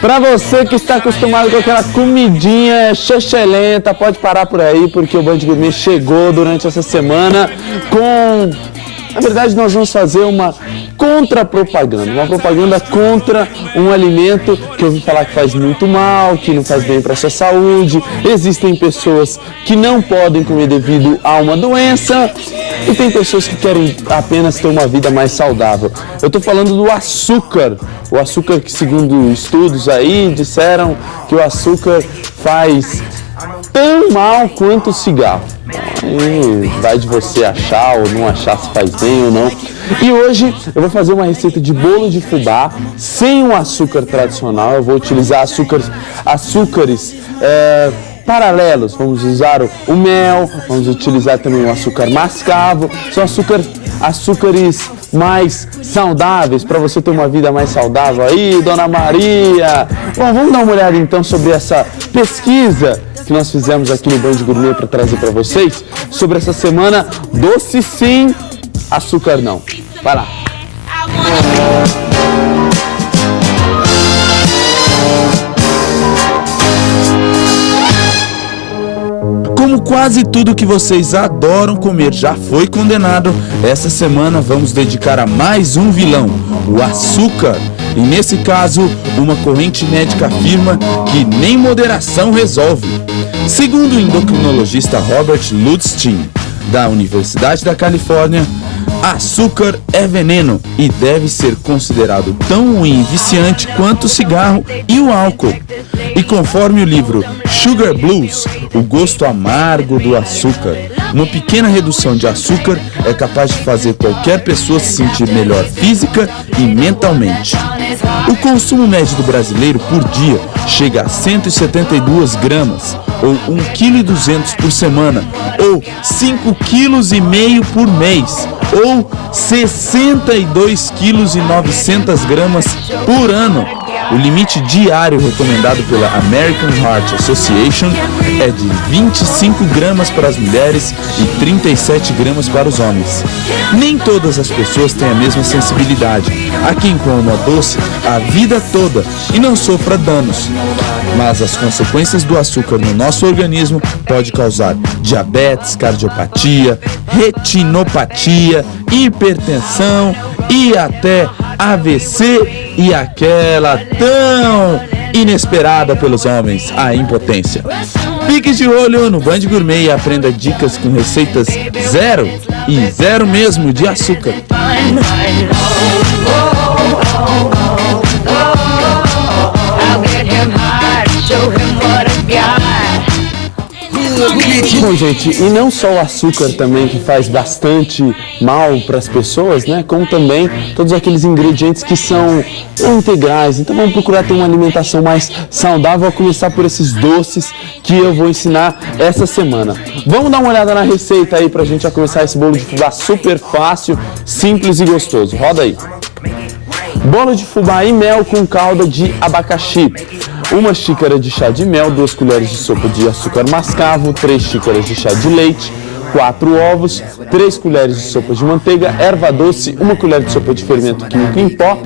Para você que está acostumado com aquela comidinha excelente, pode parar por aí, porque o Band Gourmet chegou durante essa semana com... Na verdade, nós vamos fazer uma contra-propaganda, uma propaganda contra um alimento que eu ouvi falar que faz muito mal, que não faz bem para a sua saúde. Existem pessoas que não podem comer devido a uma doença e tem pessoas que querem apenas ter uma vida mais saudável. Eu estou falando do açúcar. O açúcar que, segundo estudos aí, disseram que o açúcar faz tão mal quanto o cigarro. Aí vai de você achar ou não achar se faz bem ou não. E hoje eu vou fazer uma receita de bolo de fubá sem o açúcar tradicional. Eu vou utilizar açúcares paralelos. Vamos usar o mel, vamos utilizar também o açúcar mascavo. São açúcares mais saudáveis, para você ter uma vida mais saudável aí, Dona Maria. Bom, vamos dar uma olhada então sobre essa pesquisa que nós fizemos aqui no Band Gourmet para trazer para vocês sobre essa semana doce sim, açúcar não. Vai lá. Como quase tudo que vocês adoram comer já foi condenado, essa semana vamos dedicar a mais um vilão, o açúcar. E nesse caso, uma corrente médica afirma que nem moderação resolve. Segundo o endocrinologista Robert Lutstein, da Universidade da Califórnia, açúcar é veneno e deve ser considerado tão ruim e viciante quanto o cigarro e o álcool. E conforme o livro Sugar Blues, o gosto amargo do açúcar, uma pequena redução de açúcar é capaz de fazer qualquer pessoa se sentir melhor física e mentalmente. O consumo médio do brasileiro por dia chega a 172 gramas, ou 1,2 kg por semana, ou 5,5 kg por mês, ou 62,9 kg por ano. O limite diário recomendado pela American Heart Association é de 25 gramas para as mulheres e 37 gramas para os homens. Nem todas as pessoas têm a mesma sensibilidade. Há quem coma doce a vida toda e não sofra danos. Mas as consequências do açúcar no nosso organismo podem causar diabetes, cardiopatia, retinopatia, hipertensão e até AVC e aquela tão inesperada pelos homens, a impotência. Fique de olho no Band Gourmet e aprenda dicas com receitas zero e zero mesmo de açúcar. Bom, gente, e não só o açúcar também que faz bastante mal para as pessoas, né? Como também todos aqueles ingredientes que são integrais. Então vamos procurar ter uma alimentação mais saudável, a começar por esses doces que eu vou ensinar essa semana. Vamos dar uma olhada na receita aí pra gente já começar esse bolo de fubá super fácil, simples e gostoso. Roda aí. Bolo de fubá e mel com calda de abacaxi. 1 xícara de chá de mel, 2 colheres de sopa de açúcar mascavo, 3 xícaras de chá de leite, 4 ovos, 3 colheres de sopa de manteiga, erva doce, 1 colher de sopa de fermento químico em pó,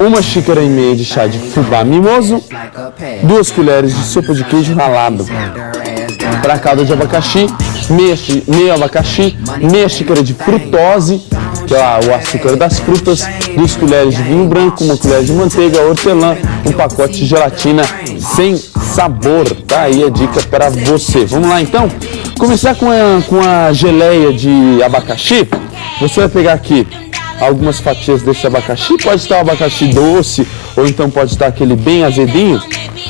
1 xícara e meia de chá de fubá mimoso, 2 colheres de sopa de queijo ralado. Para a calda de abacaxi, meio abacaxi, meia xícara de frutose, que é o açúcar das frutas, 2 colheres de vinho branco, 1 colher de manteiga, hortelã, 1 pacote de gelatina sem sabor. Tá aí a dica para você. Vamos lá então? Começar com a geleia de abacaxi. Você vai pegar aqui algumas fatias desse abacaxi. Pode estar o abacaxi doce ou então pode estar aquele bem azedinho,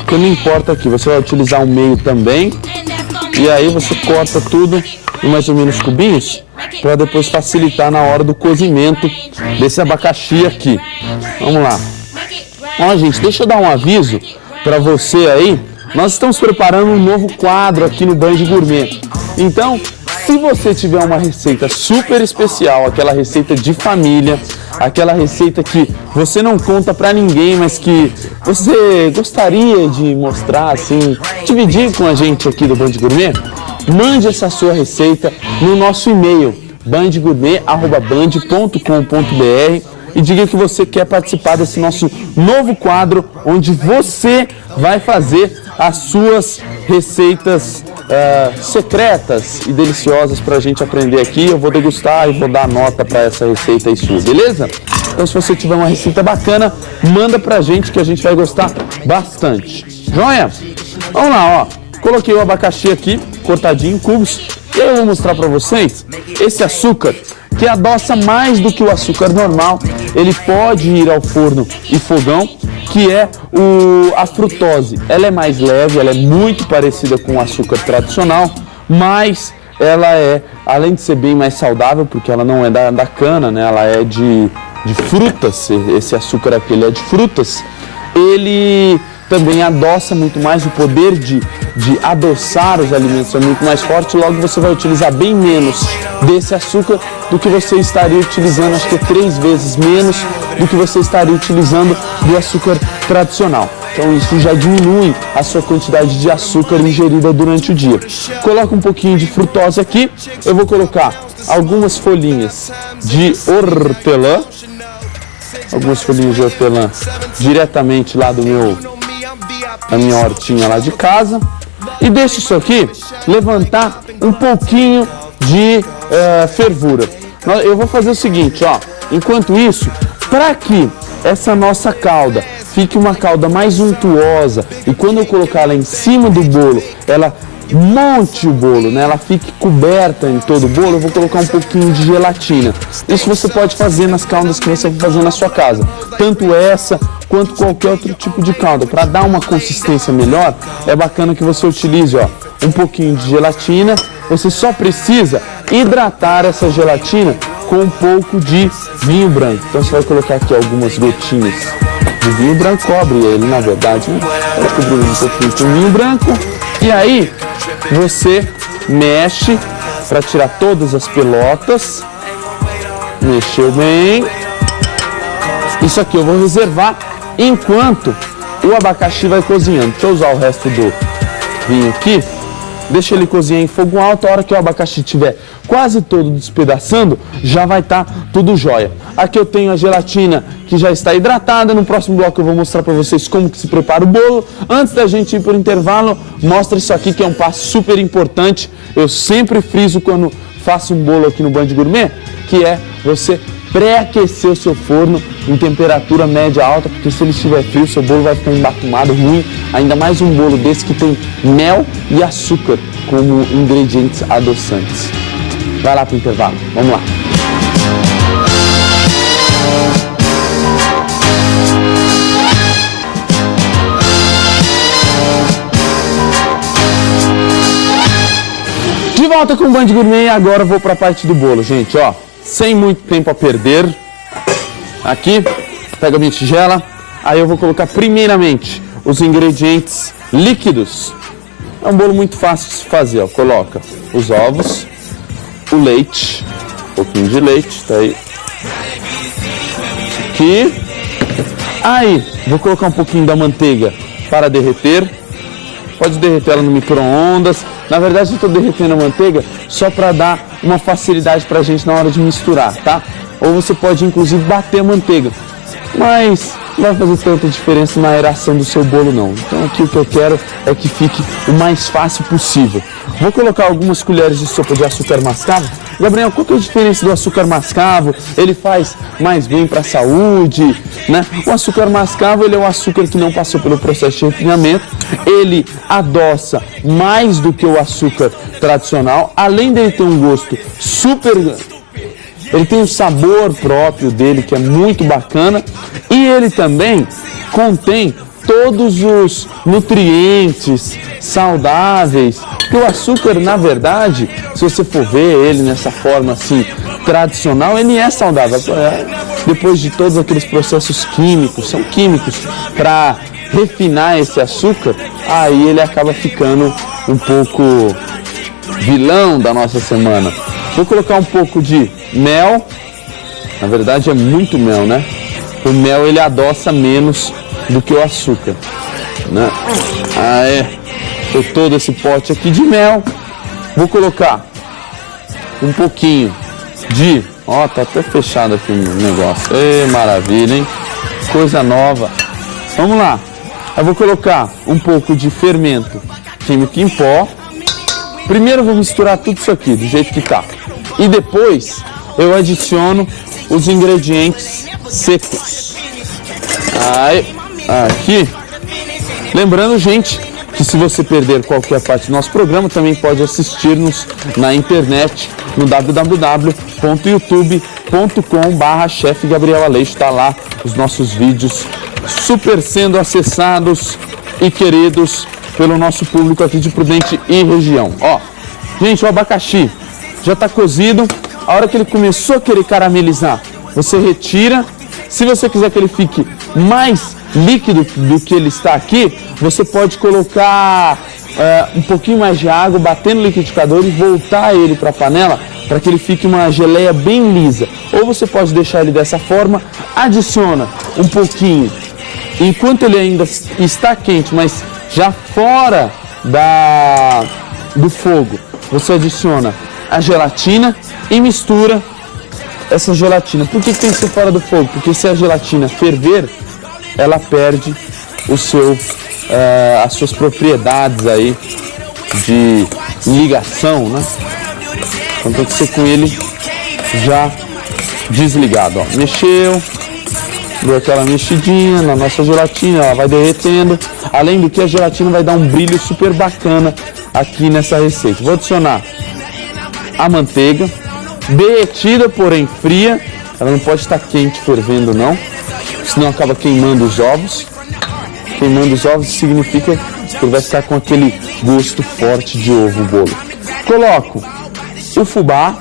que não importa aqui. Você vai utilizar o meio também. E aí você corta tudo em mais ou menos cubinhos, para depois facilitar na hora do cozimento desse abacaxi aqui. Vamos lá. Ó, gente, deixa eu dar um aviso para você aí. Nós estamos preparando um novo quadro aqui no Band Gourmet. Então, se você tiver uma receita super especial, aquela receita de família, aquela receita que você não conta para ninguém, mas que você gostaria de mostrar, assim, dividir com a gente aqui do Band Gourmet, mande essa sua receita no nosso e-mail, bandgourmet@band.com.br. e diga que você quer participar desse nosso novo quadro, onde você vai fazer as suas receitas secretas e deliciosas para a gente aprender aqui. Eu vou degustar e vou dar nota para essa receita aí sua, beleza? Então, se você tiver uma receita bacana, manda pra gente que a gente vai gostar bastante. Joia? Vamos lá, ó. Coloquei o abacaxi aqui, cortadinho em cubos. E aí eu vou mostrar pra vocês esse açúcar, que adoça mais do que o açúcar normal. Ele pode ir ao forno e fogão, que é a frutose. Ela é mais leve, ela é muito parecida com o açúcar tradicional, mas ela é, além de ser bem mais saudável, porque ela não é da cana, né? Ela é de frutas, esse açúcar aqui ele é de frutas, ele também adoça muito mais, o poder de adoçar os alimentos é muito mais forte, logo você vai utilizar bem menos desse açúcar do que você estaria utilizando, acho que 3 vezes menos do que você estaria utilizando do açúcar tradicional. Então isso já diminui a sua quantidade de açúcar ingerida durante o dia. Coloca um pouquinho de frutose aqui, eu vou colocar algumas folhinhas de hortelã, diretamente lá da minha hortinha lá de casa, e deixo isso aqui levantar um pouquinho de fervura. Eu vou fazer o seguinte, ó, enquanto isso, para que essa nossa calda fique uma calda mais untuosa e quando eu colocar ela em cima do bolo, ela monte o bolo, né? Ela fique coberta em todo o bolo, eu vou colocar um pouquinho de gelatina. Isso você pode fazer nas caldas que você vai fazer na sua casa, tanto essa quanto qualquer outro tipo de calda. Para dar uma consistência melhor, é bacana que você utilize, ó, um pouquinho de gelatina. Você só precisa hidratar essa gelatina com um pouco de vinho branco. Então você vai colocar aqui algumas gotinhas de vinho branco, cobre ele na verdade, né? Pode cobrir um pouquinho com vinho branco. E aí você mexe para tirar todas as pelotas. Mexeu bem. Isso aqui eu vou reservar enquanto o abacaxi vai cozinhando. Deixa eu usar o resto do vinho aqui. Deixa ele cozinhar em fogo alto. A hora que o abacaxi estiver quase todo despedaçando, já vai estar tudo jóia. Aqui eu tenho a gelatina que já está hidratada. No próximo bloco eu vou mostrar para vocês como que se prepara o bolo. Antes da gente ir para o intervalo, mostra isso aqui que é um passo super importante. Eu sempre friso quando faço um bolo aqui no Band Gourmet, que é você pré-aquecer o seu forno em temperatura média alta, porque se ele estiver frio, seu bolo vai ficar embatumado, ruim. Ainda mais um bolo desse que tem mel e açúcar como ingredientes adoçantes. Vai lá pro intervalo, vamos lá. De volta com o Band Gourmet e agora eu vou para a parte do bolo, gente, ó. Sem muito tempo a perder, aqui, pega a minha tigela, aí eu vou colocar primeiramente os ingredientes líquidos. É um bolo muito fácil de se fazer, ó. Coloca os ovos, o leite, um pouquinho de leite, tá aí. Aqui. Aí, vou colocar um pouquinho da manteiga para derreter. Pode derreter ela no micro-ondas. Na verdade, eu estou derretendo a manteiga só para dar uma facilidade para a gente na hora de misturar, tá? Ou você pode, inclusive, bater a manteiga. Mas não vai fazer tanta diferença na aeração do seu bolo, não. Então, aqui o que eu quero é que fique o mais fácil possível. Vou colocar algumas colheres de sopa de açúcar mascavo. Gabriel, qual que é a diferença do açúcar mascavo? Ele faz mais bem para a saúde, né? O açúcar mascavo, ele é um açúcar que não passou pelo processo de refinamento. Ele adoça mais do que o açúcar tradicional. Além dele ter um gosto super... Ele tem um sabor próprio dele que é muito bacana. E ele também contém todos os nutrientes saudáveis. Porque o açúcar, na verdade, se você for ver ele nessa forma assim tradicional, ele é saudável. Depois de todos aqueles processos químicos, são químicos para refinar esse açúcar, aí ele acaba ficando um pouco vilão da nossa semana. Vou colocar um pouco de mel. Na verdade é muito mel, né? O mel ele adoça menos do que o açúcar, né? Tô todo esse pote aqui de mel. Vou colocar um pouquinho de, Ó, tá até fechado aqui o negócio. Ê, maravilha, hein? Coisa nova. Vamos lá. Eu vou colocar um pouco de fermento químico em pó. Primeiro eu vou misturar tudo isso aqui, do jeito que tá. E depois eu adiciono os ingredientes secos. Aí, aqui. Lembrando, gente, que se você perder qualquer parte do nosso programa, também pode assistir-nos na internet, no www.youtube.com/Chef Gabriel Aleixo. Está lá os nossos vídeos super sendo acessados e queridos pelo nosso público aqui de Prudente e região. Ó, gente, o abacaxi já está cozido. A hora que ele começou a querer caramelizar, você retira. Se você quiser que ele fique mais líquido do que ele está aqui, você pode colocar um pouquinho mais de água, bater no liquidificador e voltar ele para a panela para que ele fique uma geleia bem lisa. Ou você pode deixar ele dessa forma, adiciona um pouquinho, enquanto ele ainda está quente, mas já fora do fogo, você adiciona a gelatina e mistura essa gelatina. Por que tem que ser fora do fogo? Porque se a gelatina ferver, ela perde as suas propriedades aí de ligação, né? Então tem que ser com ele já desligado, ó. Mexeu, deu aquela mexidinha na nossa gelatina, ela vai derretendo. Além do que, a gelatina vai dar um brilho super bacana aqui nessa receita. Vou adicionar a manteiga derretida, porém fria. Ela não pode estar quente, fervendo não, senão acaba queimando os ovos. Queimando os ovos significa que ele vai ficar com aquele gosto forte de ovo, o bolo. Coloco o fubá,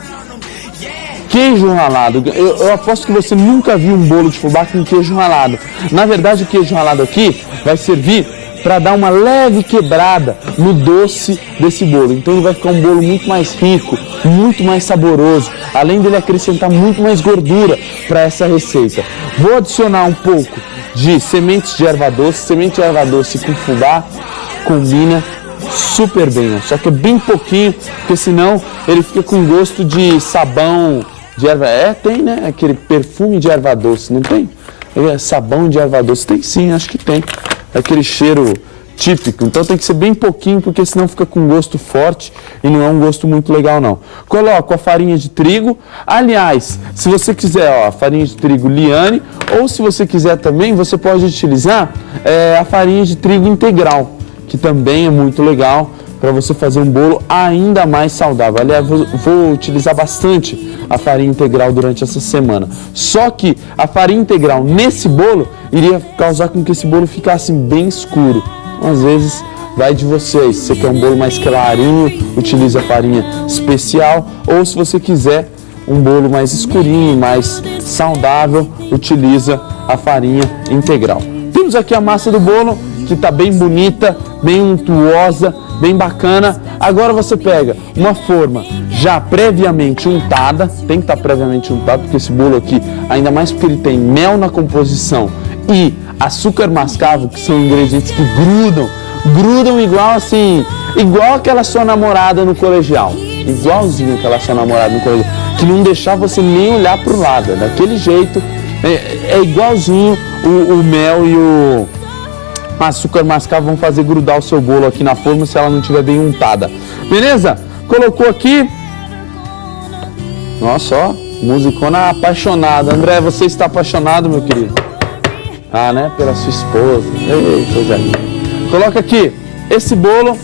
queijo ralado. Eu aposto que você nunca viu um bolo de fubá com queijo ralado. Na verdade, o queijo ralado aqui vai servir para dar uma leve quebrada no doce desse bolo. Então ele vai ficar um bolo muito mais rico, muito mais saboroso, além dele acrescentar muito mais gordura para essa receita. Vou adicionar um pouco de sementes de erva doce. Semente de erva doce com fubá combina super bem, né? Só que é bem pouquinho, porque senão ele fica com gosto de sabão de erva. Tem, né? Aquele perfume de erva doce, não tem? Sabão de erva doce. Tem sim, acho que tem. Aquele cheiro típico, então tem que ser bem pouquinho, porque senão fica com gosto forte e não é um gosto muito legal não. Coloco a farinha de trigo. Aliás, se você quiser, ó, a farinha de trigo Liane, ou se você quiser também, você pode utilizar a farinha de trigo integral, que também é muito legal para você fazer um bolo ainda mais saudável. Aliás, vou utilizar bastante a farinha integral durante essa semana. Só que a farinha integral nesse bolo iria causar com que esse bolo ficasse bem escuro. Então, às vezes, vai de vocês. Se você quer um bolo mais clarinho, utilize a farinha especial. Ou se você quiser um bolo mais escurinho, mais saudável, utiliza a farinha integral. Temos aqui a massa do bolo, que está bem bonita, bem untuosa, bem bacana. Agora você pega uma forma já previamente untada, tem que estar previamente untado, porque esse bolo aqui, ainda mais porque ele tem mel na composição e açúcar mascavo, que são ingredientes que grudam igual assim, igual aquela sua namorada no colegial, igualzinho aquela sua namorada no colegial, que não deixava você nem olhar para o lado, daquele jeito, é igualzinho o mel e o açúcar mascavo vão fazer grudar o seu bolo aqui na forma se ela não estiver bem untada. Beleza? Colocou aqui. Nossa, ó, musicona apaixonada. André, você está apaixonado, meu querido? Ah, né? Pela sua esposa. Ei, coisa linda. Coloca aqui esse bolo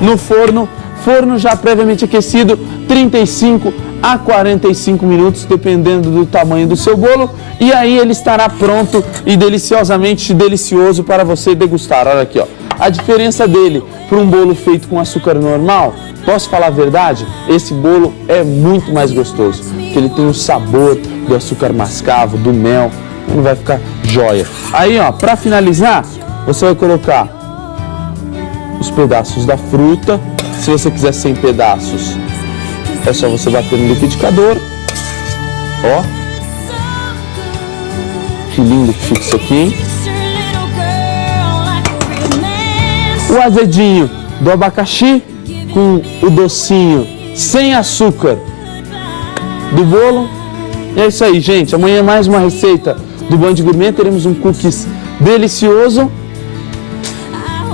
no forno. Forno já previamente aquecido, 35 a 45 minutos, dependendo do tamanho do seu bolo. E aí ele estará pronto e deliciosamente delicioso para você degustar. Olha aqui, ó. A diferença dele para um bolo feito com açúcar normal, posso falar a verdade? Esse bolo é muito mais gostoso, porque ele tem o sabor do açúcar mascavo, do mel, ele vai ficar jóia. Aí, ó, para finalizar, você vai colocar os pedaços da fruta. Se você quiser sem pedaços, é só você bater no liquidificador. Ó, que lindo que fica isso aqui, hein? O azedinho do abacaxi com o docinho sem açúcar do bolo E é isso aí, gente. Amanhã mais uma receita do Band Gourmet. Teremos um cookies delicioso.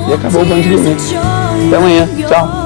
E acabou o Band Gourmet. Até amanhã. Tchau.